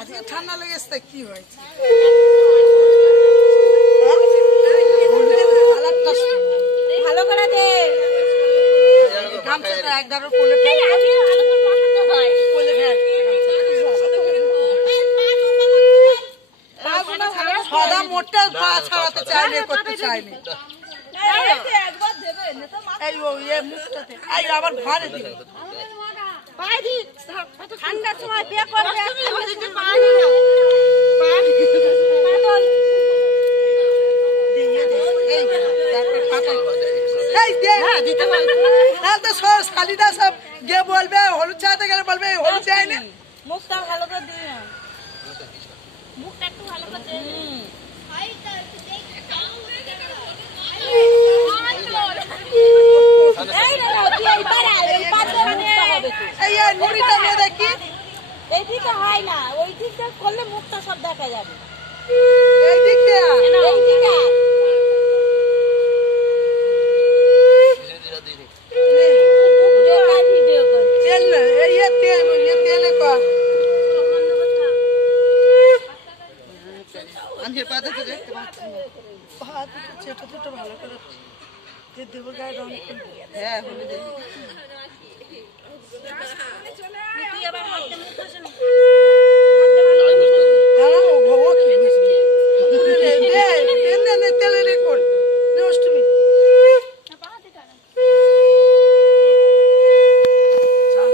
আজকে ঠান্ডা লেগেছে কি হয়েছে ভালো করে দে গামছাটা একদার কোলে সাদা মোটা পা ছাড়াতে চাইনি করতে চাইনি এই ও ইয়ে মুখটাতে এই আবার ঘরে দিবি ঠান্ডার সময় বিয়ে করবে শালিদা সব গিয়ে বলবে হলুদ চাইতে গেলে বলবে হলুদ চাইনি মুখটা ভালো করে দিয়ে মুখটা একটু ভালো করে দিয়ে এইদিকে হয় না ওই দিকটা করলে মুখটা সব দেখা যাবে ভালো করে দেবো গায়ে রং হ্যাঁ হলুদ